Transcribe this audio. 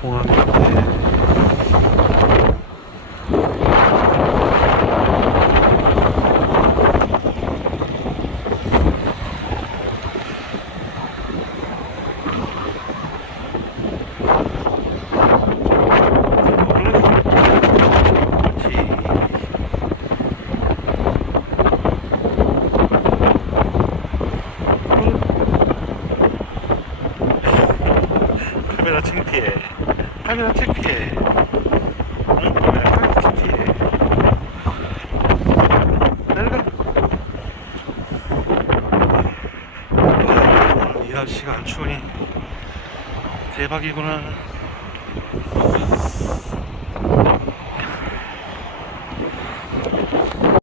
공항 옆에 카메라 창피해. 카메라 창피해. 응? 카메라 창피해. 내려가. 이 날씨가 안 추우니 대박이구나.